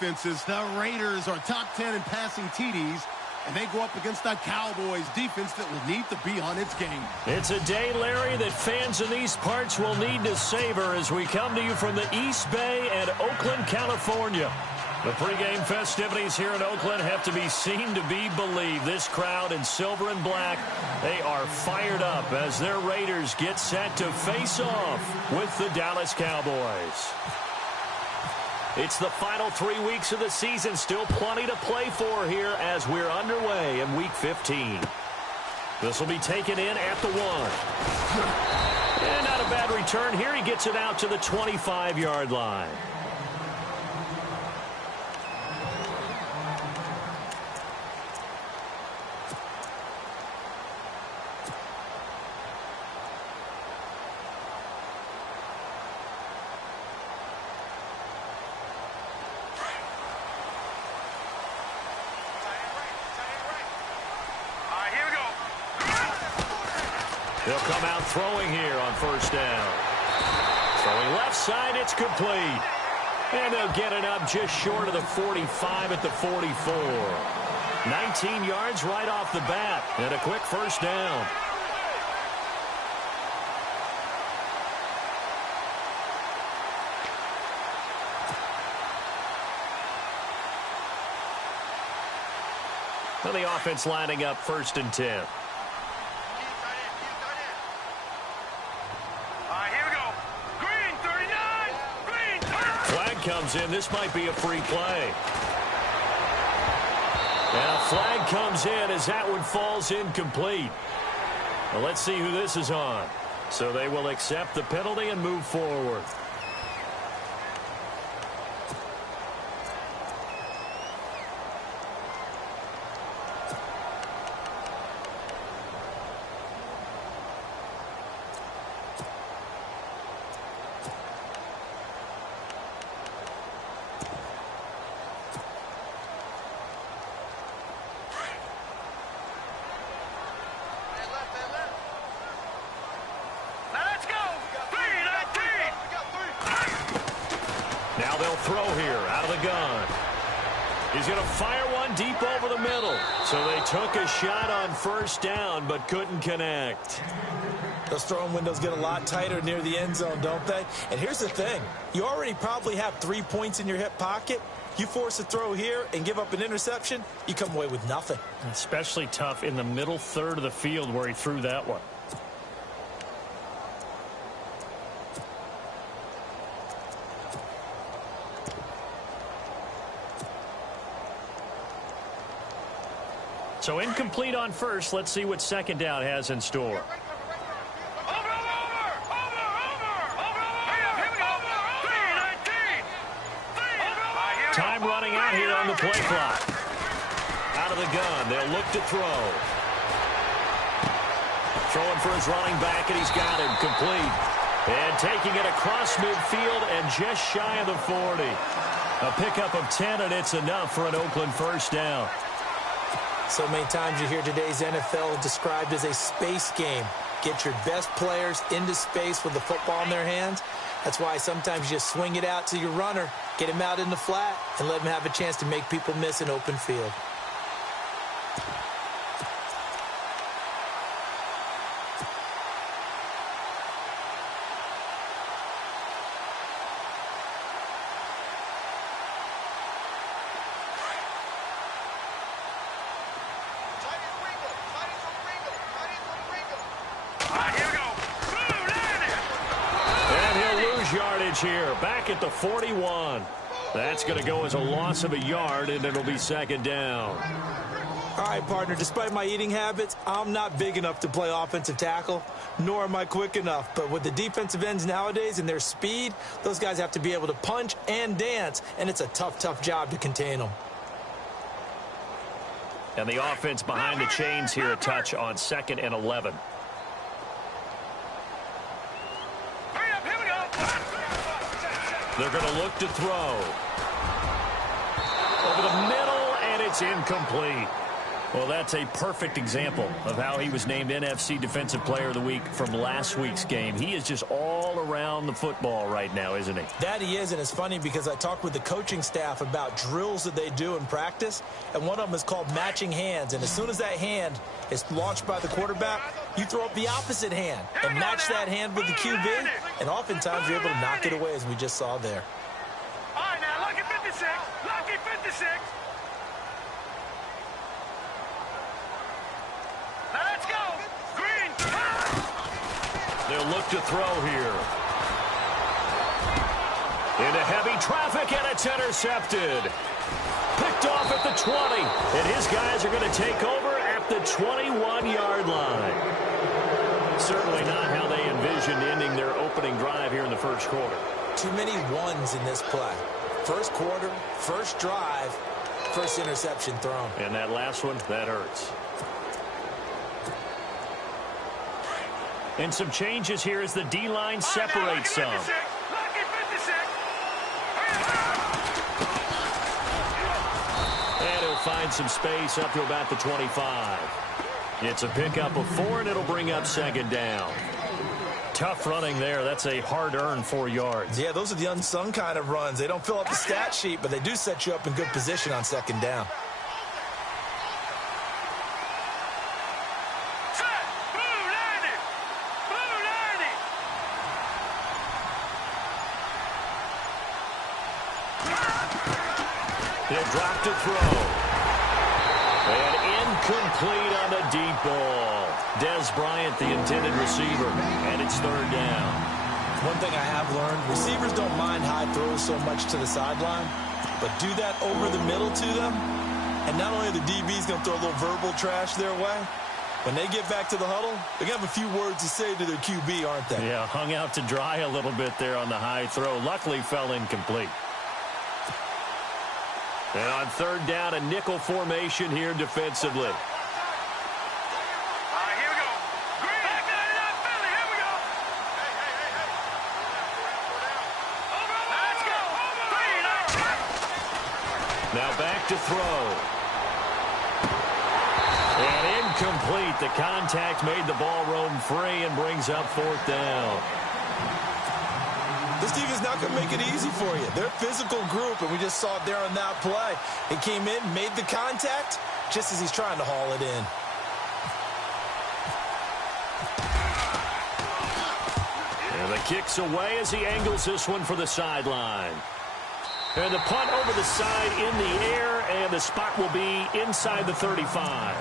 offenses. The Raiders are top 10 in passing TDs, and they go up against the Cowboys defense that will need to be on its game. It's a day, Larry, that fans in these parts will need to savor as we come to you from the East Bay and Oakland, California. The pregame festivities here in Oakland have to be seen to be believed. This crowd in silver and black, they are fired up as their Raiders get set to face off with the Dallas Cowboys. It's the final 3 weeks of the season. Still plenty to play for here as we're underway in Week 15. This will be taken in at the 1. And not a bad return here. He gets it out to the 25-yard line. They'll come out throwing here on first down. Throwing left side, it's complete. And they'll get it up just short of the 45 at the 44. 19 yards right off the bat, and a quick first down. Well, the offense lining up 1st and 10. Comes in. This might be a free play. And a flag comes in as that one falls incomplete. Well, let's see who this is on. So they will accept the penalty and move forward. Now they'll throw here out of the gun. He's going to fire one deep over the middle. So they took a shot on first down but couldn't connect. Those throwing windows get a lot tighter near the end zone, don't they? And here's the thing. You already probably have 3 points in your hip pocket. You force a throw here and give up an interception, you come away with nothing. Especially tough in the middle third of the field where he threw that one. So incomplete on first. Let's see what second down has in store. Time running out here on the play clock. Out of the gun. They'll look to throw. Throwing for his running back, and he's got him complete. And taking it across midfield and just shy of the 40. A pickup of 10, and it's enough for an Oakland first down. So many times you hear today's NFL described as a space game. Get your best players into space with the football in their hands. That's why sometimes you just swing it out to your runner, get him out in the flat, and let him have a chance to make people miss an open field. Here, back at the 41. That's going to go as a loss of a yard, and it'll be second down. All right, partner, despite my eating habits, I'm not big enough to play offensive tackle, nor am I quick enough. But with the defensive ends nowadays and their speed, those guys have to be able to punch and dance, and it's a tough, tough job to contain them. And the offense behind the chains here, a touch on 2nd and 11. They're going to look to throw. Over the middle, and it's incomplete. Well, that's a perfect example of how he was named NFC Defensive Player of the Week from last week's game. He is just all around the football right now, isn't he? That he is, and it's funny because I talked with the coaching staff about drills that they do in practice, and one of them is called matching hands. And as soon as that hand is launched by the quarterback, you throw up the opposite hand and match that hand with the QB, and oftentimes you're able to knock it away, as we just saw there. All right, now, lucky 56. Lucky 56. Now, let's go. Green. They'll look to throw here. Into heavy traffic, and it's intercepted. Picked off at the 20, and his guys are going to take over at the 21-yard line. Certainly not how they envisioned ending their opening drive here in the first quarter. Too many ones in this play. First quarter, first drive, first interception thrown. And that last one, that hurts. And some changes here as the D-line separates some. Lucky 56. And he'll find some space up to about the 25. It's a pickup of 4, and it'll bring up second down. Tough running there. That's a hard-earned 4 yards. Yeah, those are the unsung kind of runs. They don't fill up the stat sheet, but they do set you up in good position on second down. Set. Blue 90. Blue 90. He'll drop to throw. And incomplete on the deep ball. Dez Bryant, the intended receiver, and it's third down. One thing I have learned, receivers don't mind high throws so much to the sideline, but do that over the middle to them, and not only are the DBs going to throw a little verbal trash their way, when they get back to the huddle, they're going to have a few words to say to their QB, aren't they? Yeah, hung out to dry a little bit there on the high throw. Luckily fell incomplete. And on third down, a nickel formation here defensively. All right, here we go. Green. Back to that Philly. Here we go. Let's go. Green. Now back to throw. And incomplete. The contact made the ball roam free and brings up fourth down. This team is not going to make it easy for you. They're a physical group, and we just saw it there on that play. He came in, made the contact, just as he's trying to haul it in. And the kick's away as he angles this one for the sideline. And the punt over the side in the air, and the spot will be inside the 35.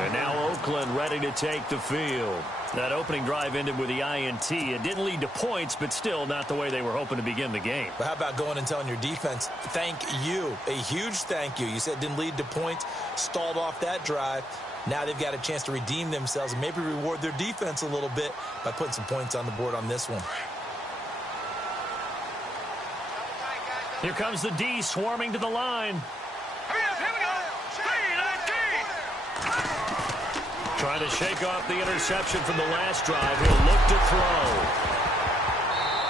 And now Oakland ready to take the field. That opening drive ended with the INT. It didn't lead to points, but still not the way they were hoping to begin the game. But how about going and telling your defense, thank you, a huge thank you. You said it didn't lead to points, stalled off that drive. Now they've got a chance to redeem themselves and maybe reward their defense a little bit by putting some points on the board on this one. Here comes the D swarming to the line. Hurry up, here we go. Trying to shake off the interception from the last drive. He'll look to throw.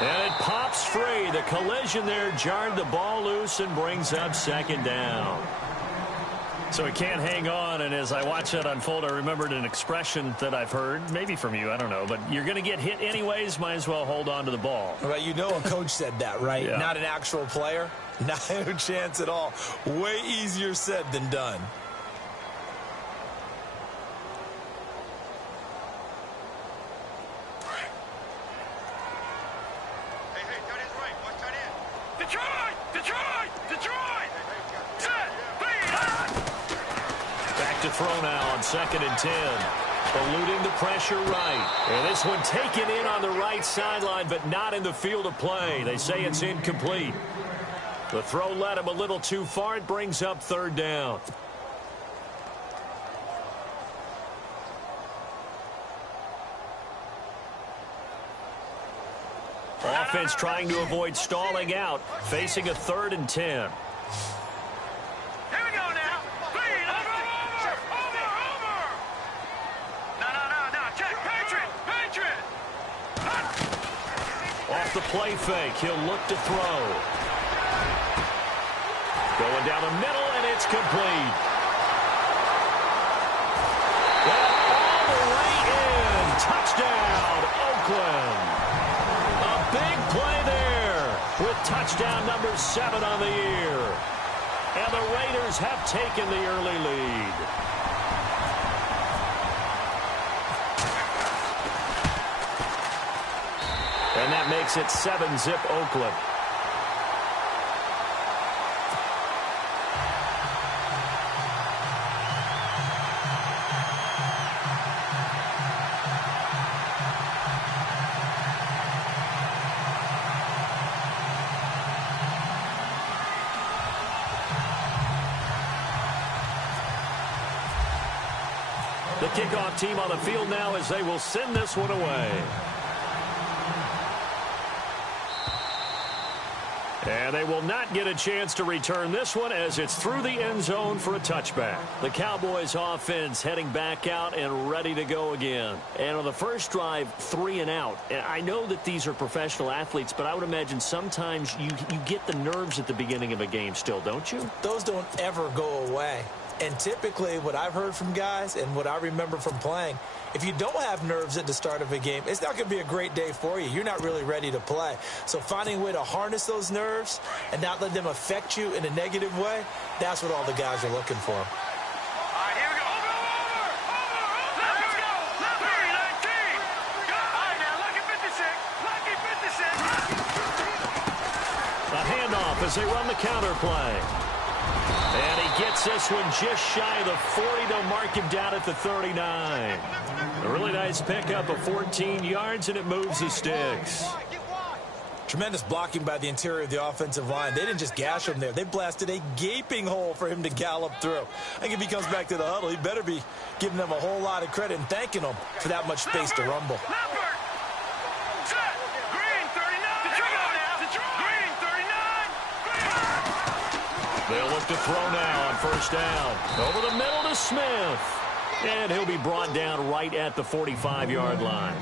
And it pops free. The collision there jarred the ball loose and brings up second down. So he can't hang on, and as I watch that unfold, I remembered an expression that I've heard, maybe from you, I don't know, but you're going to get hit anyways, might as well hold on to the ball. Well, you know a coach said that, right? Yeah. Not an actual player. Not a chance at all. Way easier said than done. Throw now on 2nd and 10. Eluding the pressure right. And this one taken in on the right sideline, but not in the field of play. They say it's incomplete. The throw led him a little too far. It brings up third down. Offense trying to avoid stalling out, facing a 3rd and 10. The play fake. He'll look to throw. Going down the middle, and it's complete. Oakland. A big play there with touchdown number 7 on the year. And the Raiders have taken the early lead. And that makes it 7-zip Oakland. The kickoff team on the field now as they will send this one away. And they will not get a chance to return this one as it's through the end zone for a touchback. The Cowboys offense heading back out and ready to go again. And on the first drive, 3 and out. And I know that these are professional athletes, but I would imagine sometimes you get the nerves at the beginning of a game still, don't you? Those don't ever go away. And typically what I've heard from guys and what I remember from playing, if you don't have nerves at the start of a game, it's not going to be a great day for you. You're not really ready to play. So finding a way to harness those nerves and not let them affect you in a negative way, that's what all the guys are looking for. All right, here we go. Over. Let's go. Left 19. All right, now, lucky 56. Lucky 56. A handoff as they run the counter play. And he gets this one just shy of the 40 to mark him down at the 39. A really nice pickup of 14 yards, and it moves the sticks. Tremendous blocking by the interior of the offensive line. They didn't just gash him there. They blasted a gaping hole for him to gallop through. I think if he comes back to the huddle, he better be giving them a whole lot of credit and thanking them for that much space to rumble. They'll look to throw now on first down. Over the middle to Smith. And he'll be brought down right at the 45-yard line.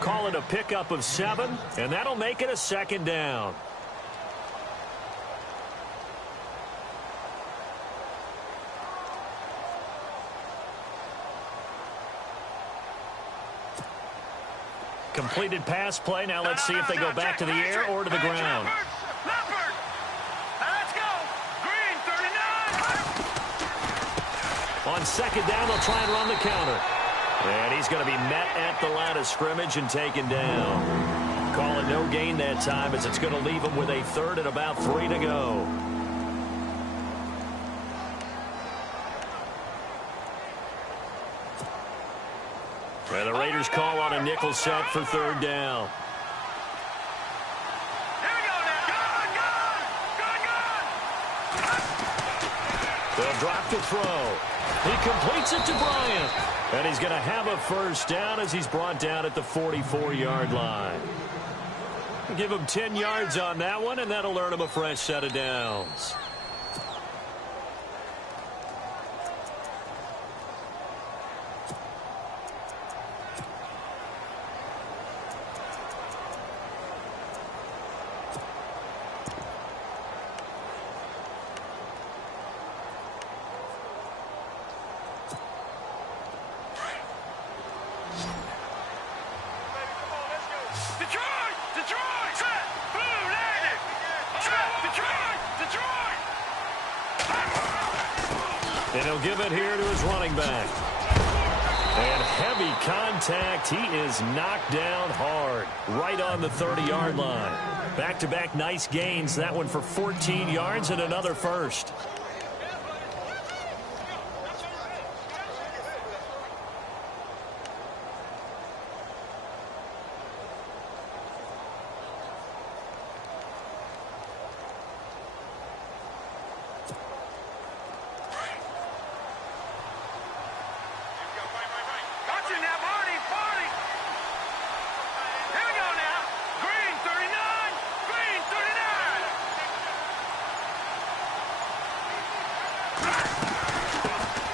Call it a pickup of 7, and that'll make it a second down. Completed pass play. Now let's see if they go back to the air or to the ground. On second down, they'll try and run the counter. And he's going to be met at the line of scrimmage and taken down. Call it no gain that time as it's going to leave him with a third and about 3 to go. And the Raiders call on a nickel set for third down. They'll drop the throw. He completes it to Bryant. And he's going to have a first down as he's brought down at the 44-yard line. Give him 10 yards on that one, and that'll earn him a fresh set of downs. And he'll give it here to his running back. And heavy contact. He is knocked down hard right on the 30-yard line. Back-to-back nice gains. That one for 14 yards and another first.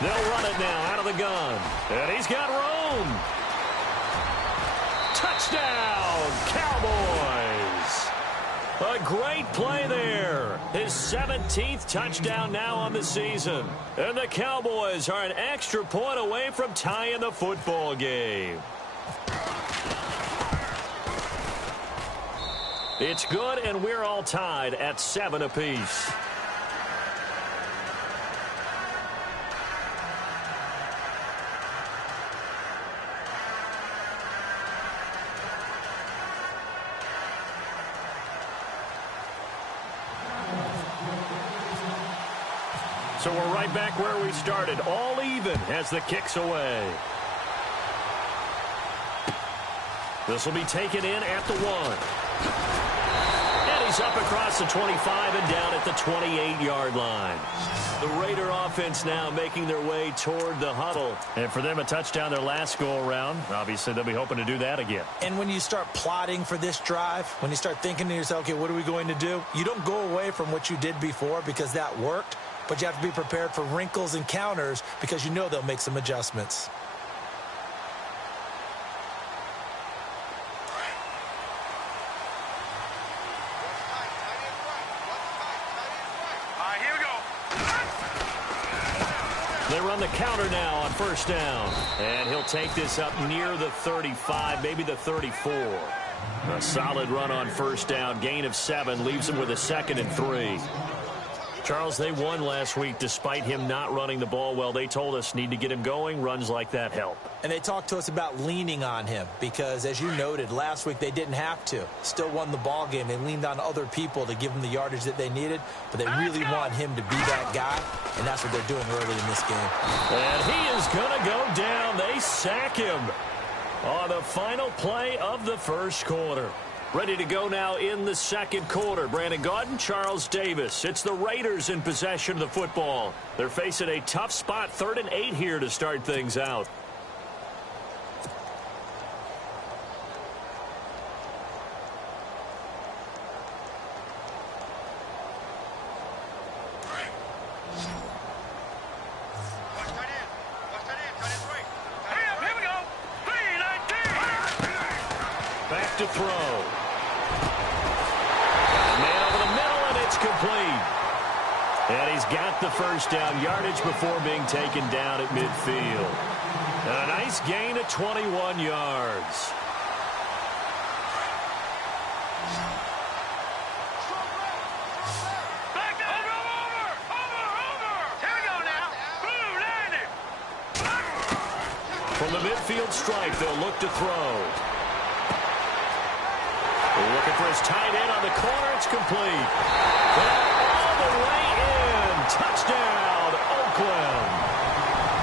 They'll run it now out of the gun. And he's got room. Touchdown, Cowboys. A great play there. His 17th touchdown now on the season. And the Cowboys are an extra point away from tying the football game. It's good, and we're all tied at 7 apiece. So we're right back where we started, all even as the kick's away. This will be taken in at the 1. And he's up across the 25 and down at the 28-yard line. The Raider offense now making their way toward the huddle. And for them, a touchdown their last go-around. Obviously, they'll be hoping to do that again. And when you start plotting for this drive, when you start thinking to yourself, okay, what are we going to do? You don't go away from what you did before because that worked. But you have to be prepared for wrinkles and counters because you know they'll make some adjustments. Here we go. They run the counter now on first down. And he'll take this up near the 35, maybe the 34. A solid run on first down. Gain of 7 leaves him with a 2nd and 3. Charles, they won last week despite him not running the ball well. They told us need to get him going. Runs like that help. And they talked to us about leaning on him because, as you noted, last week they didn't have to. Still won the ball game. They leaned on other people to give them the yardage that they needed, but they really want him to be that guy, and that's what they're doing early in this game. And he is going to go down. They sack him on the final play of the first quarter. Ready to go now in the second quarter. Brandon Gaudin, Charles Davis. It's the Raiders in possession of the football. They're facing a tough spot, 3rd and 8 here to start things out. Here we go. 3-19. Back to throw. Man over the middle, and it's complete. And he's got the first down yardage before being taken down at midfield. And a nice gain of 21 yards. Back over. Here we go now. Blue landing. From the midfield stripe, they'll look to throw. Looking for his tight end on the corner. It's complete. All the way in. Touchdown, Oakland.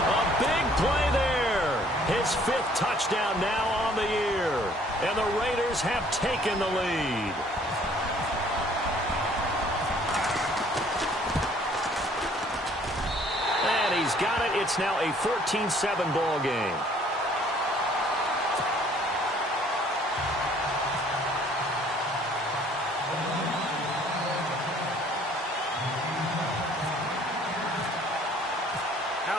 A big play there. His 5th touchdown now on the year. And the Raiders have taken the lead. And he's got it. It's now a 14-7 ball game.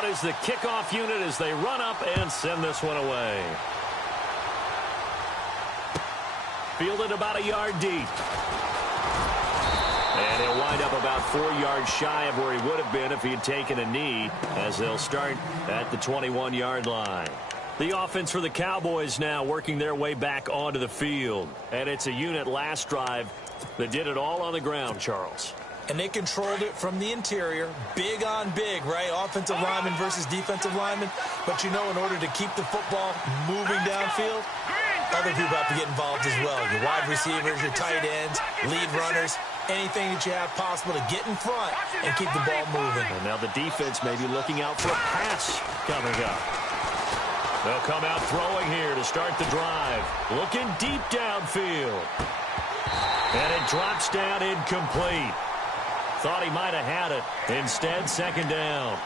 Is the kickoff unit as they run up and send this one away. Fielded about a yard deep. And he'll wind up about 4 yards shy of where he would have been if he had taken a knee, as they'll start at the 21-yard line. The offense for the Cowboys now working their way back onto the field. And it's a unit last drive that did it all on the ground, Charles. And they controlled it from the interior, big on big, right? Offensive lineman versus defensive lineman. But, you know, in order to keep the football moving downfield, other people have to get involved as well. Your wide receivers, your tight ends, lead runners, anything that you have possible to get in front and keep the ball moving. And now the defense may be looking out for a pass coming up. They'll come out throwing here to start the drive. Looking deep downfield. And it drops down incomplete. Thought he might have had it. Instead, 2nd down.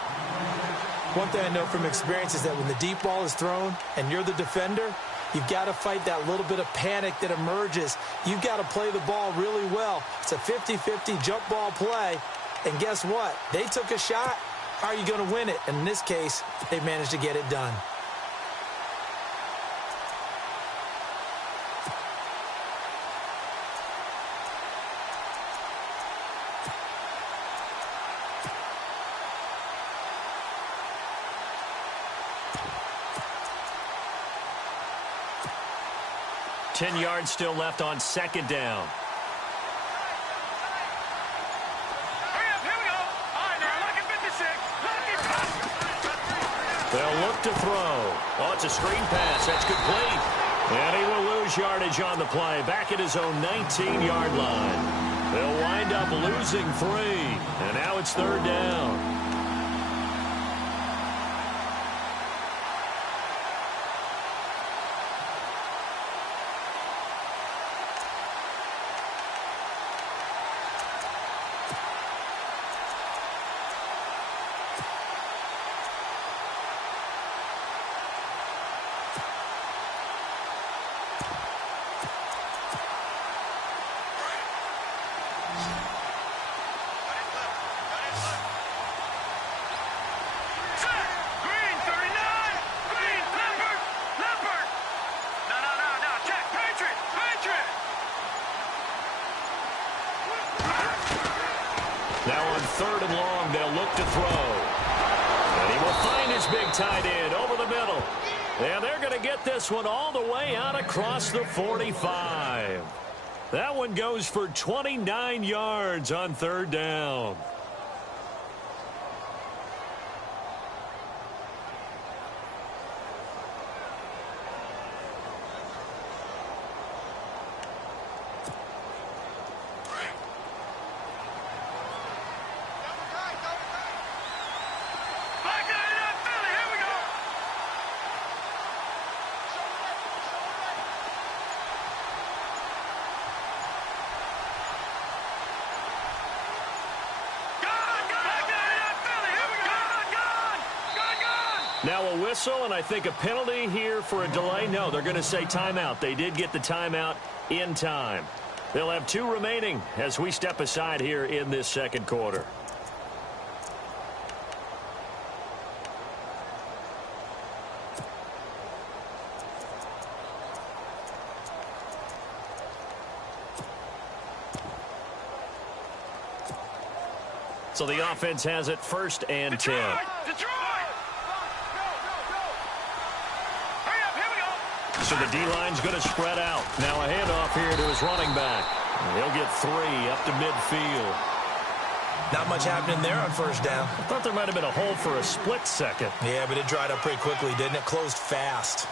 One thing I know from experience is that when the deep ball is thrown and you're the defender, you've got to fight that little bit of panic that emerges. You've got to play the ball really well. It's a 50-50 jump ball play. And guess what? They took a shot. How are you going to win it? And in this case, they managed to get it done. Ten yards still left on 2nd down. They'll look to throw. Oh, it's a screen pass. That's complete. And he will lose yardage on the play. Back at his own 19-yard line. They'll wind up losing 3. And now it's 3rd down. Now on 3rd and long, they'll look to throw. And he will find his big tight end over the middle. And they're going to get this one all the way out across the 45. That one goes for 29 yards on 3rd down. Now a whistle, and I think a penalty here for a delay. No, they're going to say timeout. They did get the timeout in time. They'll have 2 remaining as we step aside here in this 2nd quarter. So the offense has it 1st and 10. So the D-line's going to spread out. Now a handoff here to his running back. He'll get 3 up to midfield. Not much happening there on 1st down. I thought there might have been a hole for a split second. Yeah, but it dried up pretty quickly, didn't it? Closed fast.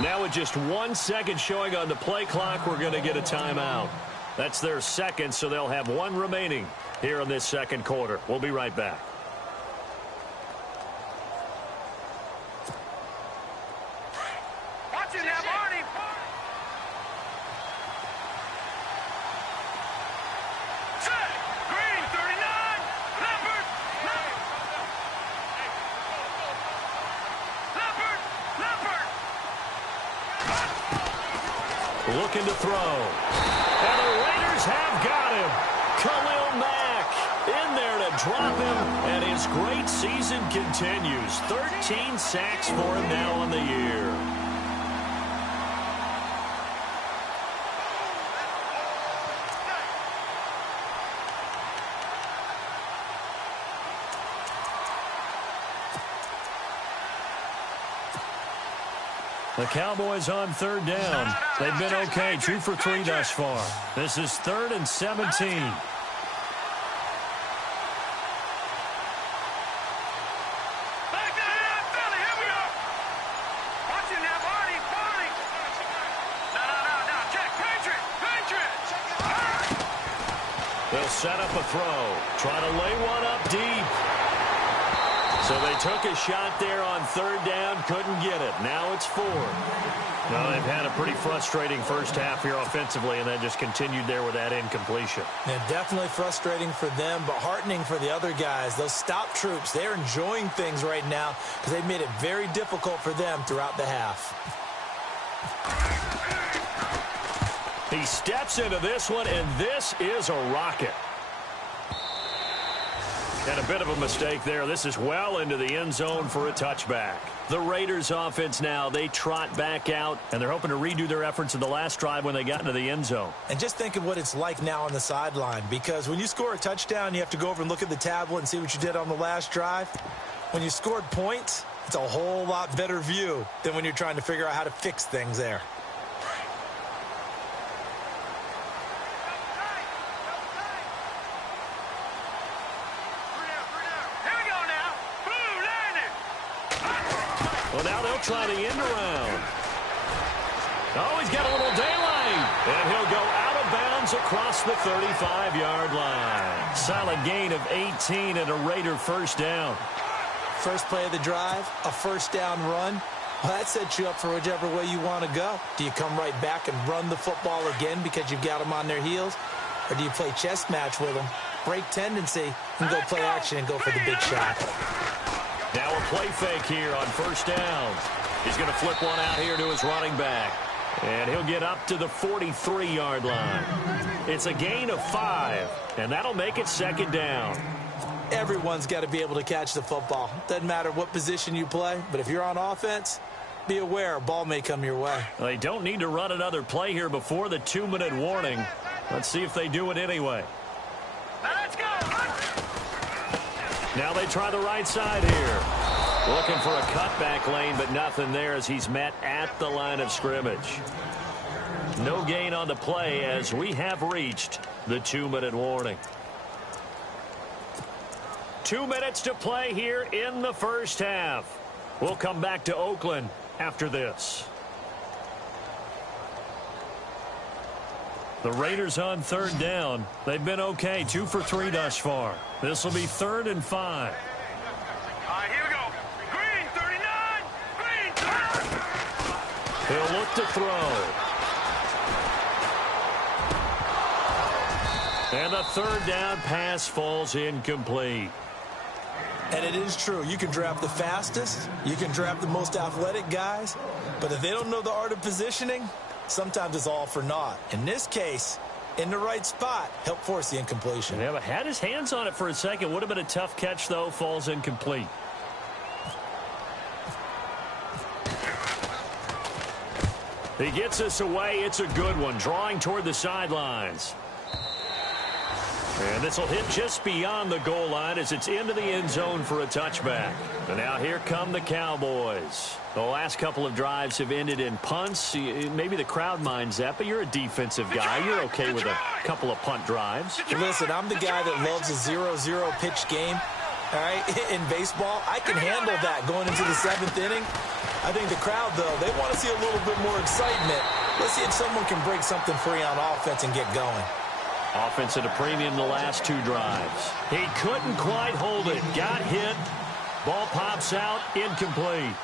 Now with just 1 second showing on the play clock, we're going to get a timeout. That's their 2nd, so they'll have 1 remaining here in this 2nd quarter. We'll be right back. Watch it now, Marty. Set. Green, 39. Leopard. Looking to throw. And the Raiders have got him. Khalil Mack in there to drop him. And his great season continues. 13 sacks for him now on the year. The Cowboys on 3rd down. They've been okay, 2 for 3 thus far. This is 3rd and 17. They'll set up a throw. Try to lay one up deep. So they took a shot there on 3rd down, couldn't get it. Now it's 4th. Well, they've had a pretty frustrating first half here offensively, and that just continued there with that incompletion. Yeah, definitely frustrating for them, but heartening for the other guys. Those stop troops, they're enjoying things right now because they've made it very difficult for them throughout the half. He steps into this one, and this is a rocket. And a bit of a mistake there. This is well into the end zone for a touchback. The Raiders offense now, they trot back out, and they're hoping to redo their efforts in the last drive when they got into the end zone. And just think of what it's like now on the sideline, because when you score a touchdown, you have to go over and look at the tablet and see what you did on the last drive. When you scored points, it's a whole lot better view than when you're trying to figure out how to fix things there. Well, now they'll try the end around. Oh, he's got a little daylight. And he'll go out of bounds across the 35-yard line. Solid gain of 18 and a Raider first down. First play of the drive, a first down run. Well, that sets you up for whichever way you want to go. Do you come right back and run the football again because you've got them on their heels? Or do you play chess match with them, break tendency, and go play action and go for the big shot? Now a play fake here on first down. He's going to flip one out here to his running back. And he'll get up to the 43-yard line. It's a gain of 5, and that'll make it second down. Everyone's got to be able to catch the football. Doesn't matter what position you play, but if you're on offense, be aware a ball may come your way. They don't need to run another play here before the 2-minute warning. Let's see if they do it anyway. Let's go. Now they try the right side here. Looking for a cutback lane, but nothing there as he's met at the line of scrimmage. No gain on the play as we have reached the 2-minute warning. 2 minutes to play here in the first half. We'll come back to Oakland after this. The Raiders on third down. They've been okay, 2 for 3 thus far. This will be 3rd and 5. All right, here we go. Green, 39. Green, 30. He'll look to throw. And the third down pass falls incomplete. And it is true. You can draft the fastest. You can draft the most athletic guys. But if they don't know the art of positioning, sometimes it's all for naught. In this case, in the right spot, helped force the incompletion. Yeah, but had his hands on it for a second. Would have been a tough catch, though. Falls incomplete. He gets this away. It's a good one. Drawing toward the sidelines. And this will hit just beyond the goal line as it's into the end zone for a touchback. And now here come the Cowboys. The last couple of drives have ended in punts. Maybe the crowd minds that, but you're a defensive guy. You're okay with a couple of punt drives. Listen, I'm the guy that loves a 0-0 pitch game. All right, in baseball, I can handle that going into the 7th inning. I think the crowd, though, they want to see a little bit more excitement. Let's see if someone can break something free on offense and get going. Offense at a premium the last 2 drives. He couldn't quite hold it. Got hit. Ball pops out. Incomplete.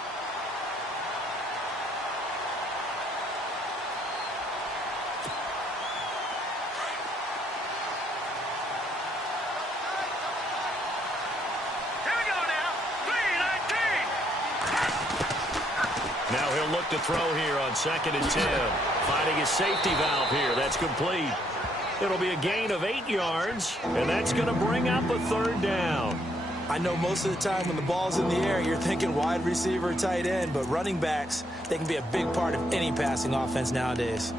Here we go now. 3-19. Now he'll look to throw here on 2nd and 10. Finding his safety valve here. That's complete. It'll be a gain of 8 yards, and that's going to bring up a 3rd down. I know most of the time when the ball's in the air, you're thinking wide receiver, tight end, but running backs, they can be a big part of any passing offense nowadays.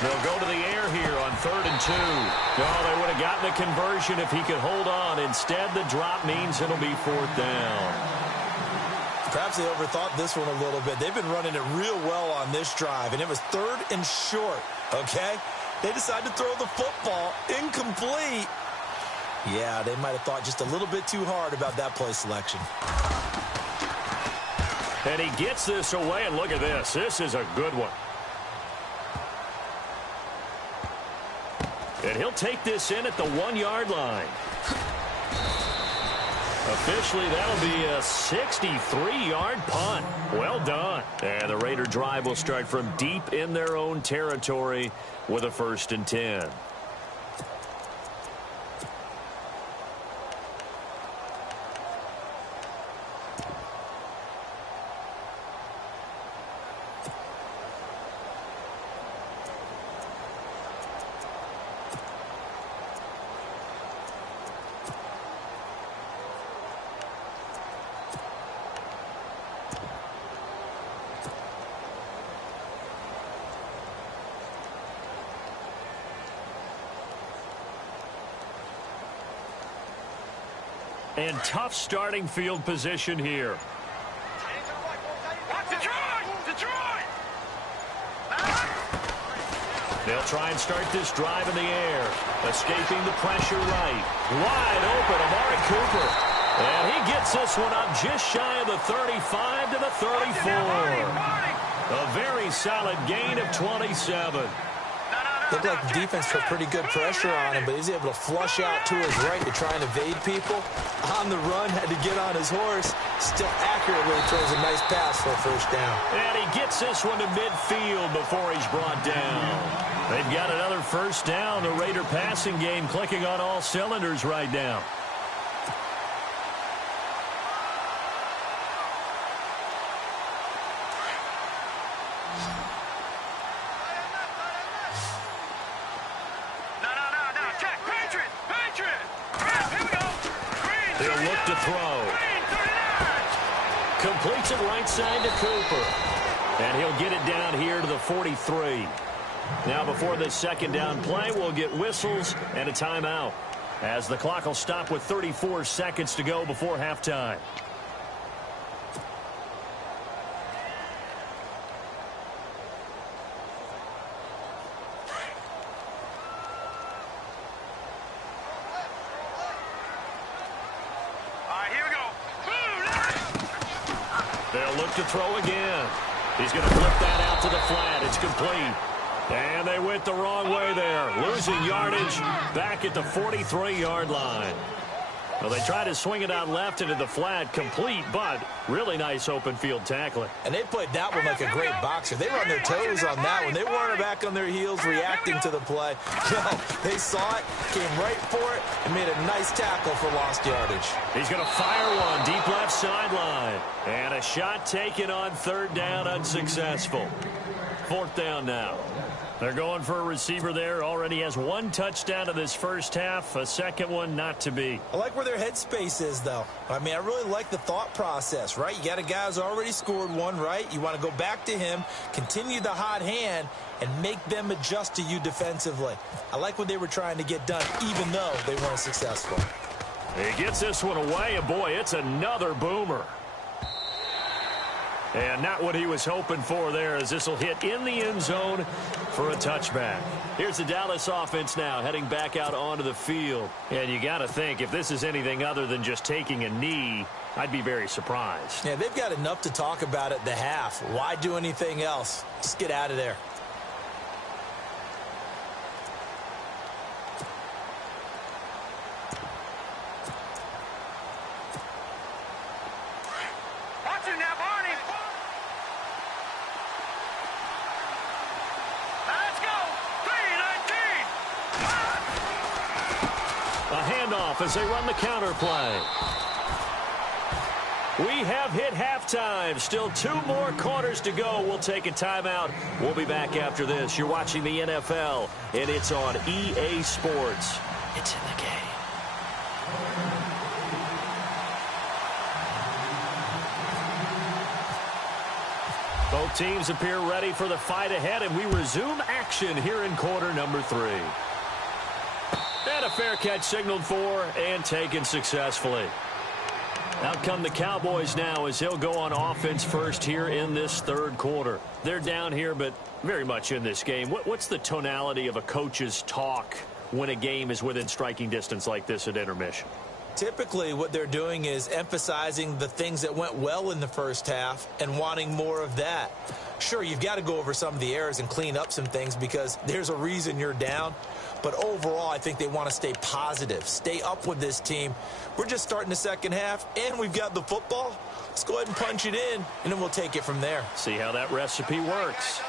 They'll go to the air here on 3rd and 2. Oh, they would have gotten the conversion if he could hold on. Instead, the drop means it'll be 4th down. Perhaps they overthought this one a little bit. They've been running it real well on this drive, and it was 3rd and short, okay? They decided to throw the football incomplete. Yeah, they might have thought just a little bit too hard about that play selection. And he gets this away, and look at this. This is a good one. And he'll take this in at the 1-yard line. Officially, that'll be a 63-yard punt. Well done. And the Raider drive will start from deep in their own territory with a 1st and 10. And tough starting field position here. Detroit! They'll try and start this drive in the air. Escaping the pressure right. Wide open, Amari Cooper. And he gets this one up just shy of the 35 to the 34. A very solid gain of 27. Looked like the defense put pretty good pressure on him, but he's able to flush out to his right to try and evade people. On the run, had to get on his horse. Still accurately throws a nice pass for a 1st down. And he gets this one to midfield before he's brought down. They've got another 1st down. The Raider passing game clicking on all cylinders right now. Completes it right side to Cooper. And he'll get it down here to the 43. Now before this 2nd down play, we'll get whistles and a timeout, as the clock will stop with 34 seconds to go before halftime. They'll look to throw again. He's going to flip that out to the flat. It's complete. And they went the wrong way there. Losing yardage back at the 43-yard line. Well, they tried to swing it out left into the flat, complete, but really nice open field tackling. And they played that one like a great boxer. They were on their toes on that one. They weren't back on their heels reacting to the play. No, they saw it, came right for it, and made a nice tackle for lost yardage. He's going to fire one deep left sideline. And a shot taken on 3rd down, unsuccessful. 4th down now. They're going for a receiver there. Already has 1 touchdown in this 1st half. A 2nd one not to be. I like where their headspace is, though. I mean, I really like the thought process, right? You got a guy who's already scored one, right? You want to go back to him, continue the hot hand, and make them adjust to you defensively. I like what they were trying to get done, even though they weren't successful. He gets this one away, and boy, it's another boomer. And not what he was hoping for there, as this will hit in the end zone for a touchback. Here's the Dallas offense now heading back out onto the field. And you got to think, if this is anything other than just taking a knee, I'd be very surprised. Yeah, they've got enough to talk about at the half. Why do anything else? Just get out of there. As they run the counter play. We have hit halftime. Still 2 more quarters to go. We'll take a timeout. We'll be back after this. You're watching the NFL, and it's on EA Sports. It's in the game. Both teams appear ready for the fight ahead, and we resume action here in quarter number 3. And a fair catch signaled for and taken successfully. Out come the Cowboys now as he'll go on offense first here in this 3rd quarter. They're down here, but very much in this game. What's the tonality of a coach's talk when a game is within striking distance like this at intermission? Typically, what they're doing is emphasizing the things that went well in the 1st half and wanting more of that. Sure, you've got to go over some of the errors and clean up some things because there's a reason you're down. But overall, I think they want to stay positive, stay up with this team. We're just starting the second half, and we've got the football. Let's go ahead and punch it in, and then we'll take it from there. See how that recipe works.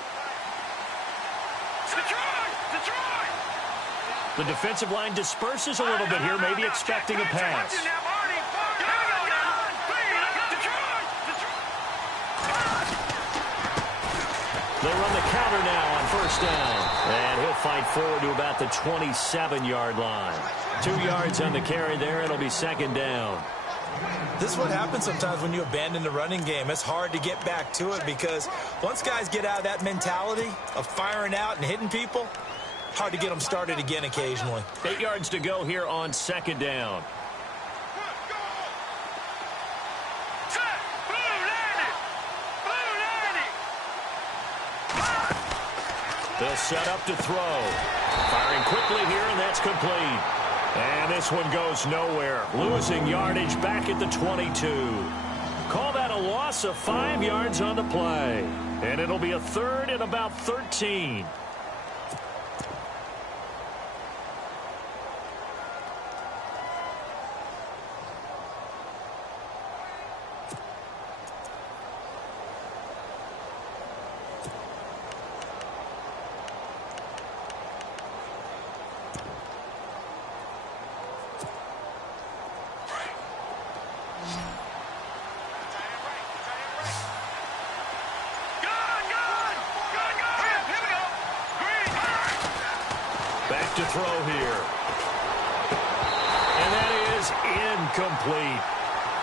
The defensive line disperses a little bit here, maybe expecting a pass. They run the counter now on first down. And he'll fight forward to about the 27-yard line. 2 yards on the carry there. It'll be second down. This is what happens sometimes when you abandon the running game. It's hard to get back to it because once guys get out of that mentality of firing out and hitting people, hard to get them started again occasionally. 8 yards to go here on second down. They'll set up to throw. Firing quickly here, and that's complete. And this one goes nowhere. Losing yardage back at the 22. Call that a loss of 5 yards on the play. And it'll be a third and about 13. Back to throw here. And that is incomplete.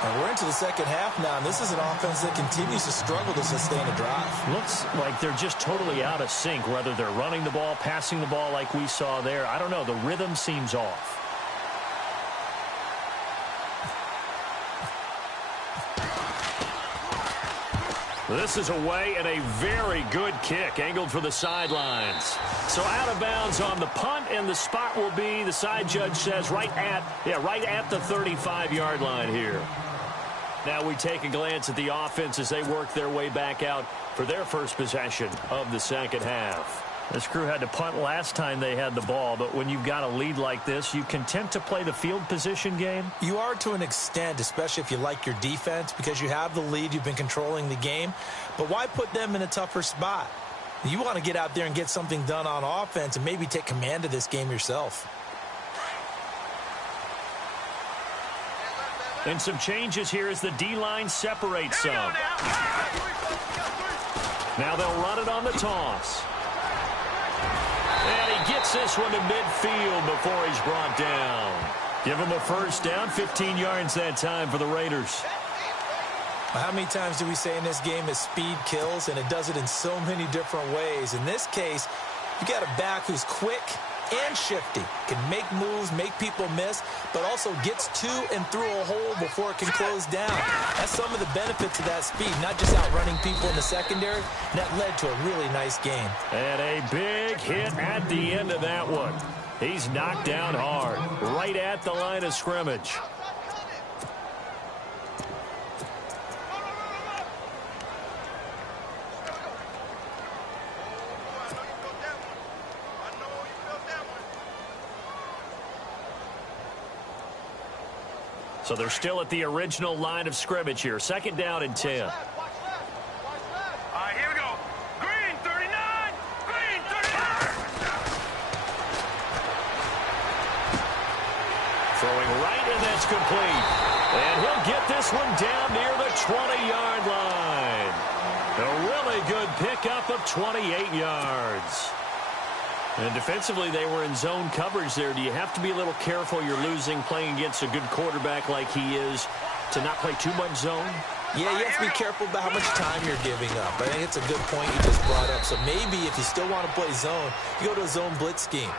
And we're into the second half now, and this is an offense that continues to struggle to sustain a drive. Looks like they're just totally out of sync, whether they're running the ball, passing the ball like we saw there. I don't know. The rhythm seems off. This is away and a very good kick, angled for the sidelines. So out of bounds on the punt, and the spot will be, the side judge says, right at the 35-yard line here. Now we take a glance at the offense as they work their way back out for their first possession of the second half. This crew had to punt last time they had the ball, but when you've got a lead like this, you content to play the field position game? You are to an extent, especially if you like your defense, because you have the lead, you've been controlling the game. But why put them in a tougher spot? You want to get out there and get something done on offense and maybe take command of this game yourself. And some changes here as the D-line separates some. Now they'll run it on the toss. And he gets this one to midfield before he's brought down. Give him a first down, 15 yards that time for the Raiders. How many times do we say in this game that speed kills, and it does it in so many different ways? In this case, you got a back who's quick and shifty, can make moves, make people miss, but also gets to and through a hole before it can close down. That's some of the benefits of that speed, not just outrunning people in the secondary. And that led to a really nice game. And a big hit at the end of that one. He's knocked down hard, right at the line of scrimmage. So they're still at the original line of scrimmage here. Second down and 10. All right, here we go. Green, 39. Green, 39. Throwing right, and that's complete. And he'll get this one down near the 20-yard line. A really good pickup of 28 yards. And defensively, they were in zone coverage there. Do you have to be a little careful? You're losing, playing against a good quarterback like he is, to not play too much zone? Yeah, you have to be careful about how much time you're giving up. I think it's a good point you just brought up. So maybe if you still want to play zone, you go to a zone blitz scheme.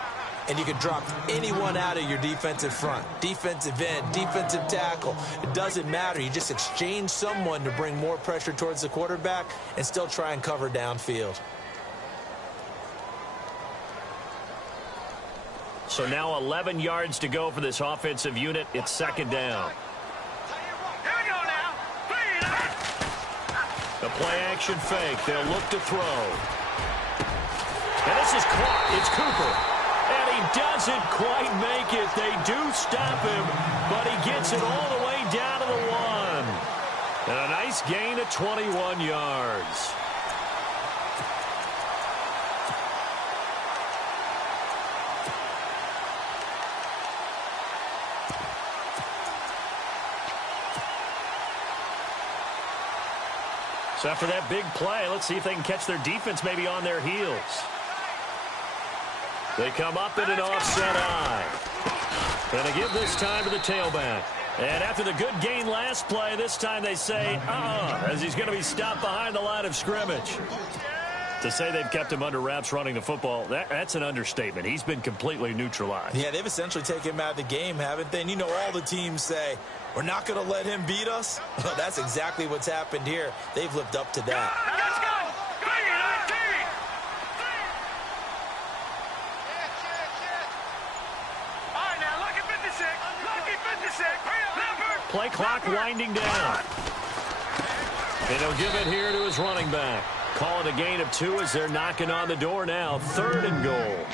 And you can drop anyone out of your defensive front, defensive end, defensive tackle. It doesn't matter. You just exchange someone to bring more pressure towards the quarterback and still try and cover downfield. So now 11 yards to go for this offensive unit. It's second down. Here we go now. The play-action fake. They'll look to throw. And this is caught. It's Cooper. And he he doesn't quite make it. They do stop him, but he gets it all the way down to the 1. And a nice gain of 21 yards. So after that big play, let's see if they can catch their defense maybe on their heels. They come up in an offset eye. Going to give this time to the tailback. And after the good gain last play, this time they say, as he's going to be stopped behind the line of scrimmage. To say they've kept him under wraps running the football, that's an understatement. He's been completely neutralized. Yeah, they've essentially taken him out of the game, haven't they? And you know all the teams say, we're not going to let him beat us. Well, that's exactly what's happened here. They've lived up to that. Let's go! All right, now, lucky 56. Lucky 56. Play clock winding down. And he'll give it here to his running back. Call it a gain of 2 as they're knocking on the door now. 3rd and goal.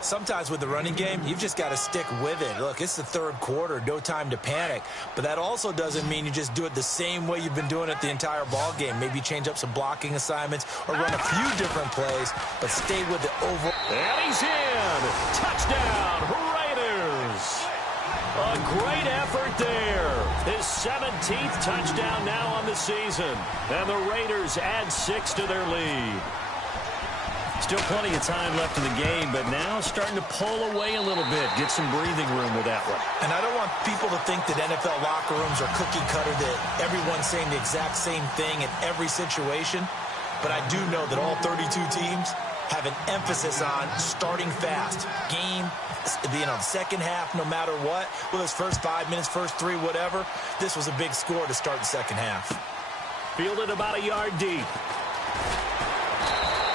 Sometimes with the running game, you've just got to stick with it. Look, it's the 3rd quarter, no time to panic. But that also doesn't mean you just do it the same way you've been doing it the entire ball game. Maybe change up some blocking assignments or run a few different plays, but stay with the overall. And he's in. Touchdown, Raiders. A great effort there. His 17th touchdown now on the season. And the Raiders add 6 to their lead. Still plenty of time left in the game, but now starting to pull away a little bit. Get some breathing room with that one. And I don't want people to think that NFL locker rooms are cookie cutter, that everyone's saying the exact same thing in every situation. But I do know that all 32 teams have an emphasis on starting fast. Game, second half, no matter what. Whether it's first 5 minutes, first 3, whatever. This was a big score to start the second half. Fielded about a yard deep.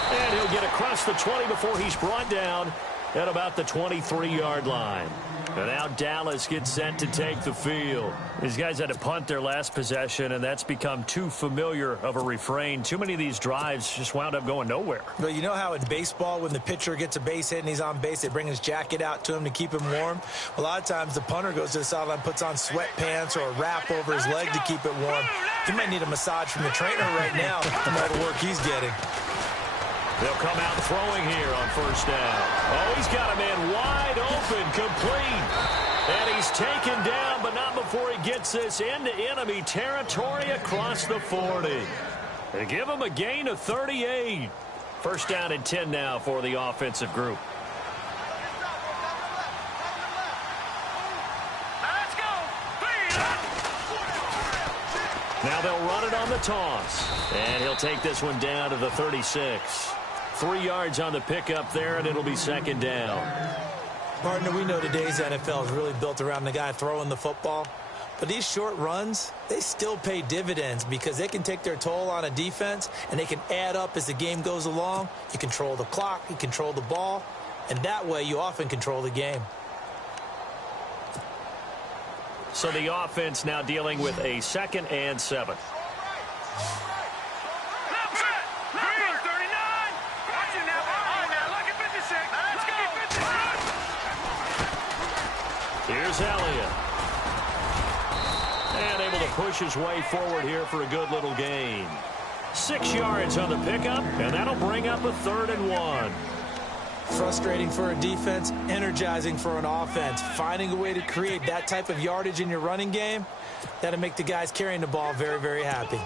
And he'll get across the 20 before he's brought down at about the 23-yard line. And now Dallas gets set to take the field. These guys had to punt their last possession, and that's become too familiar of a refrain. Too many of these drives just wound up going nowhere. But you know how in baseball, when the pitcher gets a base hit and he's on base, they bring his jacket out to him to keep him warm? A lot of times the punter goes to the sideline, puts on sweatpants or a wrap over his leg to keep it warm. He might need a massage from the trainer right now from all the work he's getting. They'll come out throwing here on first down. Oh, he's got a man wide open, complete. And he's taken down, but not before he gets this into enemy territory across the 40. They give him a gain of 38. First down and 10 now for the offensive group. Let's go! Now they'll run it on the toss. And he'll take this one down to the 36. 3 yards on the pickup there, and it'll be second down. Partner, we know today's NFL is really built around the guy throwing the football. But these short runs, they still pay dividends because they can take their toll on a defense, and they can add up as the game goes along. You control the clock, you control the ball, and that way you often control the game. So the offense now dealing with a 2nd and 7. Here's Elliott. And able to push his way forward here for a good little gain. 6 yards on the pickup, and that'll bring up a 3rd and 1. Frustrating for a defense, energizing for an offense. Finding a way to create that type of yardage in your running game, that'll make the guys carrying the ball very, very happy.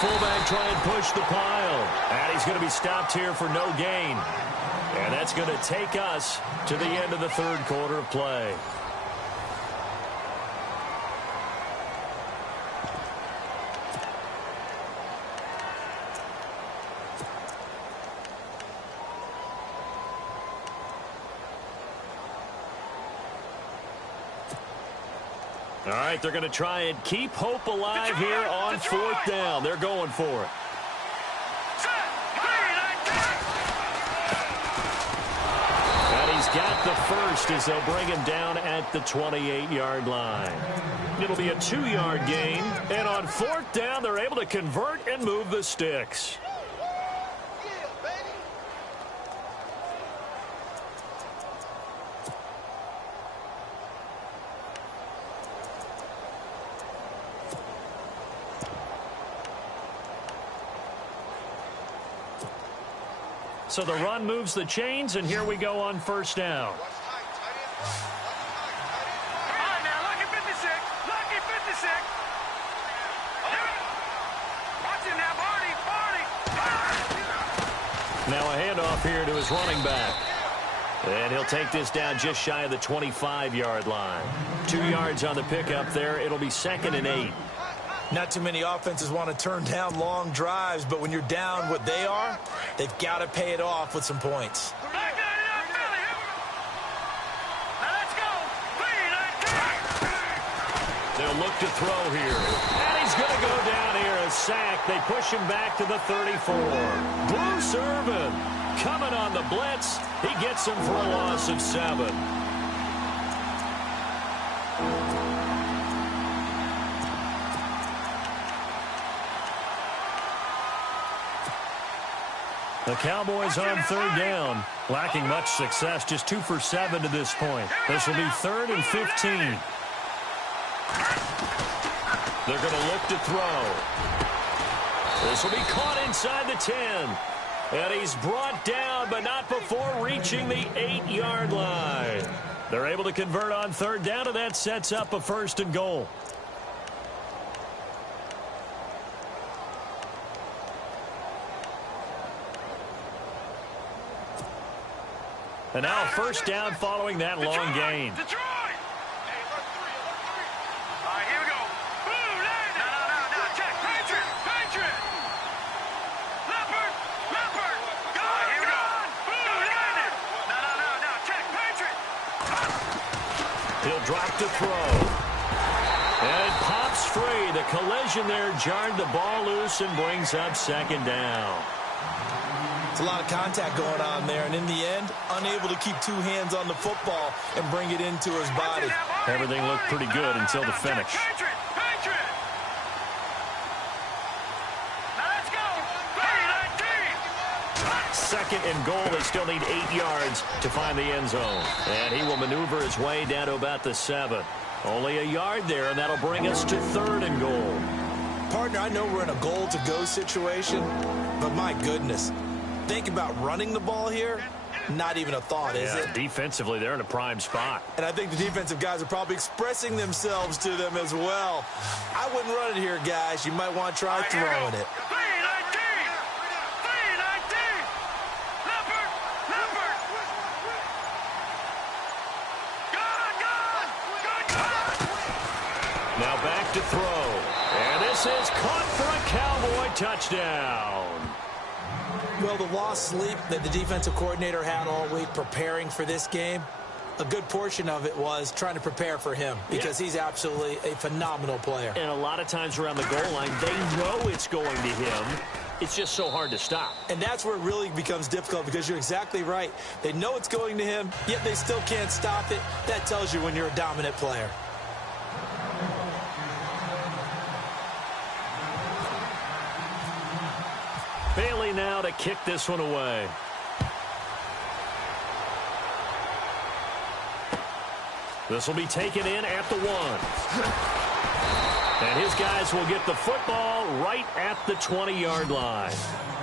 Fullback try and push the pile. And he's going to be stopped here for no gain. And that's going to take us to the end of the 3rd quarter of play. All right, they're going to try and keep hope alive here on 4th down. They're going for it. first as they'll bring him down at the 28-yard line. It'll be a 2-yard gain, and on 4th down, they're able to convert and move the sticks. So the run moves the chains, and here we go on 1st down. All right, now, lucky 56. Lucky 56. Watch him now, Barney. Now a handoff here to his running back. And he'll take this down just shy of the 25-yard line. 2 yards on the pickup there. It'll be 2nd and 8. Not too many offenses want to turn down long drives, but when you're down what they are, they've got to pay it off with some points. They'll look to throw here. And he's going to go down here. A sack. They push him back to the 34. Bruce Irvin coming on the blitz. He gets him for a loss of 7. The Cowboys on 3rd down, lacking much success, just 2 for 7 to this point. This will be 3rd and 15. They're going to look to throw. This will be caught inside the 10. And he's brought down, but not before reaching the 8-yard line. They're able to convert on 3rd down, and that sets up a 1st and goal. And now 1st down following that long gain. Detroit! All right, here we go. Boom, no, check. Patriot. Leopard. Go, here we go. Boom, no, check. Patriot. He'll drop to throw. And it pops free. The collision there jarred the ball loose and brings up 2nd down. It's a lot of contact going on there, and in the end, unable to keep 2 hands on the football and bring it into his body. Everything looked pretty good until the finish. Patriot. Now let's go. 2nd and goal. They still need 8 yards to find the end zone. And he will maneuver his way down to about the 7. Only a yard there, and that'll bring us to 3rd and goal. Partner, I know we're in a goal-to-go situation, but my goodness. Think about running the ball here. Not even a thought, is it? Defensively, they're in a prime spot. And I think the defensive guys are probably expressing themselves to them as well. I wouldn't run it here, guys. You might want to try throwing it. 319. Leopard. Good. Now back to throw. And this is caught for a Cowboy touchdown. Well, the lost sleep that the defensive coordinator had all week preparing for this game, a good portion of it was trying to prepare for him because he's absolutely a phenomenal player. And a lot of times around the goal line, they know it's going to him. It's just so hard to stop. And that's where it really becomes difficult because you're exactly right. They know it's going to him, yet they still can't stop it. That tells you when you're a dominant player. Bailey now to kick this one away. This will be taken in at the 1. And his guys will get the football right at the 20-yard line.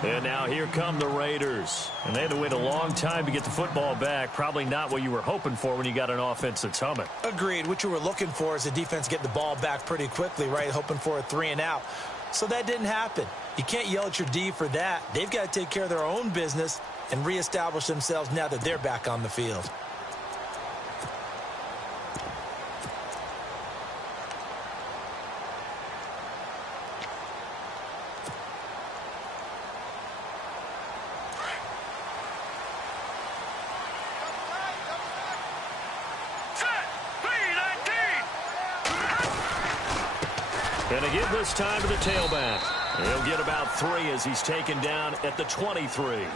And now here come the Raiders. And they had to wait a long time to get the football back. Probably not what you were hoping for when you got an offense that's humming. Agreed. What you were looking for is the defense get the ball back pretty quickly, right? Hoping for a 3 and out. So that didn't happen. You can't yell at your D for that. They've got to take care of their own business and reestablish themselves now that they're back on the field. And to give this time to the tailback. He'll get about 3 as he's taken down at the 23.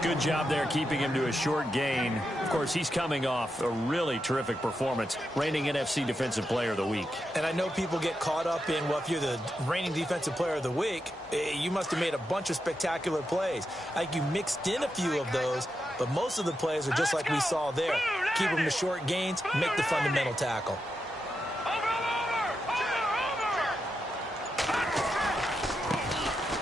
Good job there keeping him to a short gain. Of course, he's coming off a really terrific performance, reigning NFC Defensive Player of the Week. And I know people get caught up in, well, if you're the reigning Defensive Player of the Week, you must have made a bunch of spectacular plays. I think you mixed in a few of those, but most of the plays are just like we saw there. Keep them to short gains, make the fundamental tackle.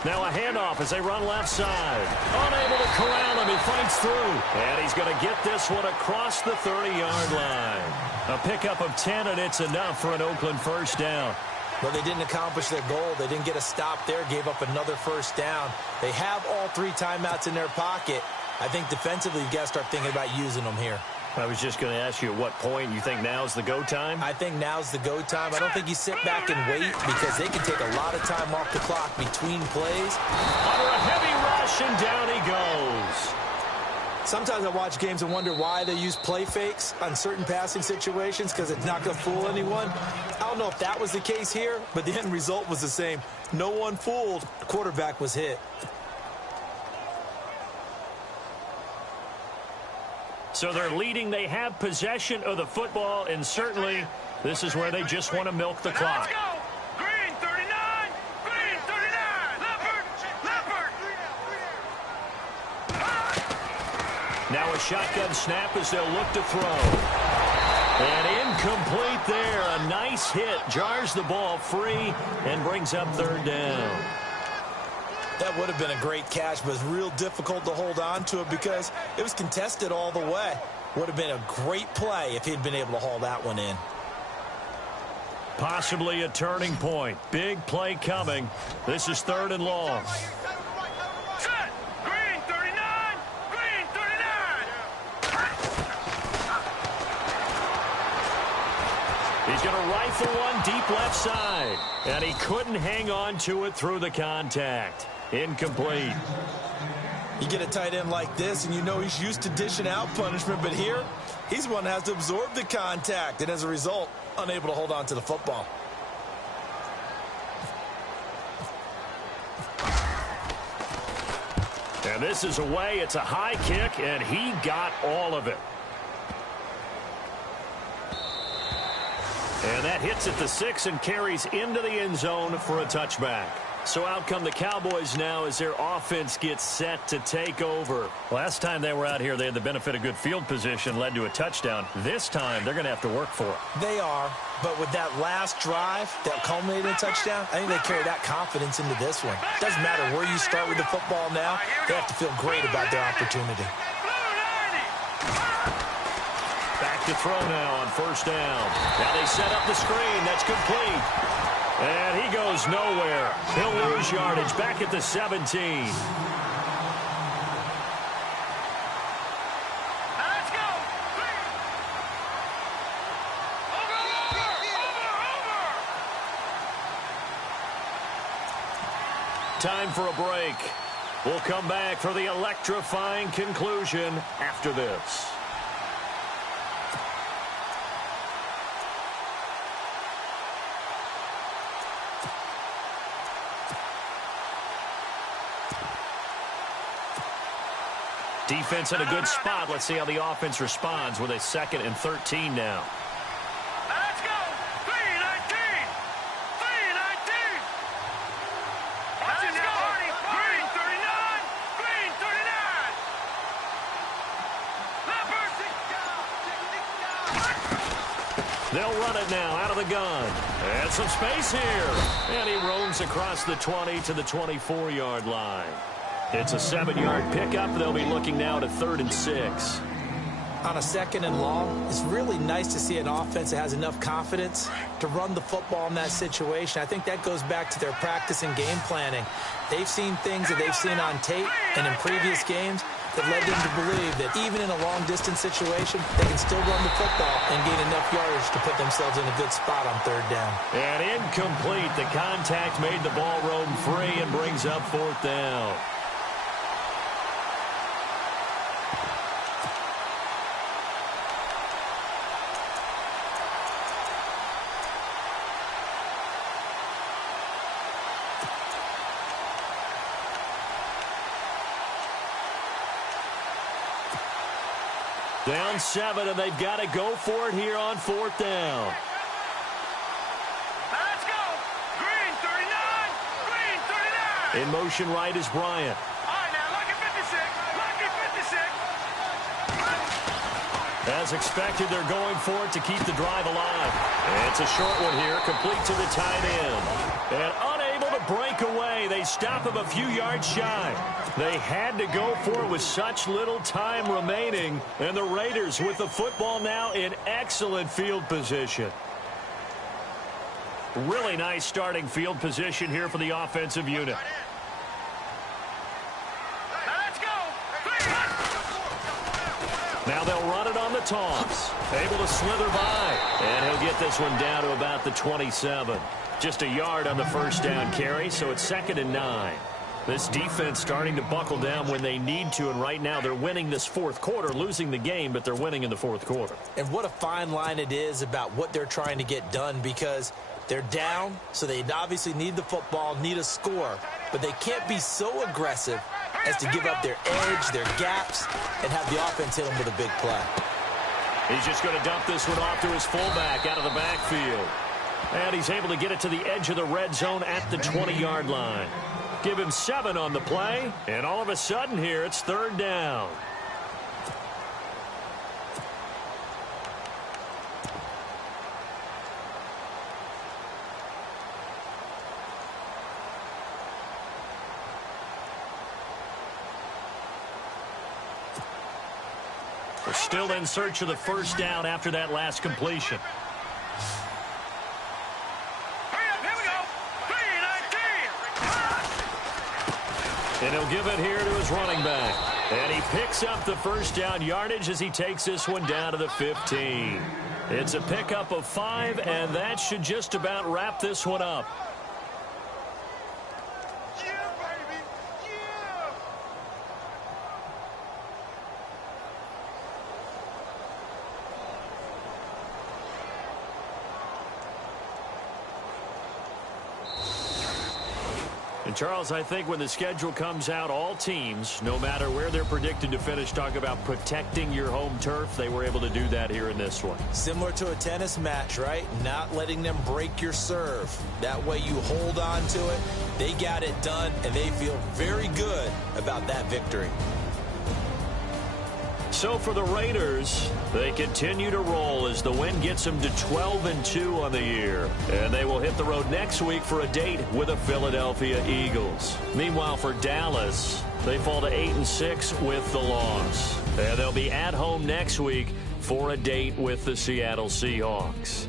Now a handoff as they run left side. Unable to corral him. He fights through. And he's going to get this one across the 30-yard line. A pickup of 10, and it's enough for an Oakland first down. Well, they didn't accomplish their goal. They didn't get a stop there, gave up another first down. They have all 3 timeouts in their pocket. I think defensively, you got to start thinking about using them here. I was just going to ask you at what point you think now's the go time? I think now's the go time. I don't think you sit back and wait because they can take a lot of time off the clock between plays. Under a heavy rush, and down he goes. Sometimes I watch games and wonder why they use play fakes on certain passing situations because it's not going to fool anyone. I don't know if that was the case here, but the end result was the same. No one fooled. The quarterback was hit. So they're leading. They have possession of the football, and certainly this is where they just want to milk the clock. Let's go. Green 39. Green 39. Leopard. Leopard. Now a shotgun snap as they'll look to throw. And incomplete there. A nice hit. Jars the ball free and brings up 3rd down. That would have been a great catch, but it's real difficult to hold on to it because it was contested all the way. Would have been a great play if he'd been able to haul that one in. Possibly a turning point. Big play coming. This is 3rd and long. Set. Green 39. Green 39. He's going to rifle one deep left side. And he couldn't hang on to it through the contact. Incomplete. You get a tight end like this, and you know he's used to dishing out punishment, but here, he's one that has to absorb the contact, and as a result, unable to hold on to the football. And this is away. It's a high kick, and he got all of it. And that hits at the 6 and carries into the end zone for a touchback. So out come the Cowboys now as their offense gets set to take over. Last time they were out here, they had the benefit of good field position, led to a touchdown. This time, they're going to have to work for it. They are, but with that last drive that culminated in a touchdown, I think they carry that confidence into this one. Doesn't matter where you start with the football now, they have to feel great about their opportunity. Back to throw now on 1st down. Now they set up the screen. That's complete. And he goes nowhere. He'll lose yardage back at the 17. Let's go. Over. Time for a break. We'll come back for the electrifying conclusion after this. Defense in a good spot. Let's see how the offense responds with a 2nd and 13 now. Let's go. 3-19. 3-19. Let's go. Green 39. Green 39. Leopard. They'll run it now out of the gun. And some space here. And he roams across the 20 to the 24-yard line. It's a 7-yard pickup. They'll be looking now to 3rd and 6. On a 2nd and long, it's really nice to see an offense that has enough confidence to run the football in that situation. I think that goes back to their practice and game planning. They've seen things that they've seen on tape and in previous games that led them to believe that even in a long-distance situation, they can still run the football and gain enough yardage to put themselves in a good spot on 3rd down. And incomplete. The contact made the ball roam free and brings up 4th down. Down 7, and they've got to go for it here on 4th down. Let's go. Green 39. Green 39. In motion right is Bryant. All right, now, lucky 56. Lucky 56. As expected, they're going for it to keep the drive alive. And it's a short one here, complete to the tight end. And unable to break away. They stop him a few yards shy. They had to go for it with such little time remaining. And the Raiders with the football now in excellent field position. Really nice starting field position here for the offensive unit. Let's go. Now they'll run it on the toss. Able to slither by. And he'll get this one down to about the 27. Just a yard on the first down carry, so it's 2nd and 9. This defense starting to buckle down when they need to, and right now they're winning this 4th quarter, losing the game, but they're winning in the 4th quarter. And what a fine line it is about what they're trying to get done, because they're down, so they obviously need the football, need a score, but they can't be so aggressive as to give up their edge, their gaps, and have the offense hit them with a big play. He's just going to dump this one off to his fullback out of the backfield. And he's able to get it to the edge of the red zone at the 20-yard line. Give him 7 on the play, and all of a sudden here it's 3rd down. We're still in search of the first down after that last completion. And he'll give it here to his running back. And he picks up the first down yardage as he takes this one down to the 15. It's a pickup of 5, and that should just about wrap this one up. And, Charles, I think when the schedule comes out, all teams, no matter where they're predicted to finish, talk about protecting your home turf. They were able to do that here in this one. Similar to a tennis match, right? Not letting them break your serve. That way you hold on to it. They got it done, and they feel very good about that victory. So for the Raiders, they continue to roll as the win gets them to 12-2 on the year. And they will hit the road next week for a date with the Philadelphia Eagles. Meanwhile, for Dallas, they fall to 8-6 with the loss. And they'll be at home next week for a date with the Seattle Seahawks.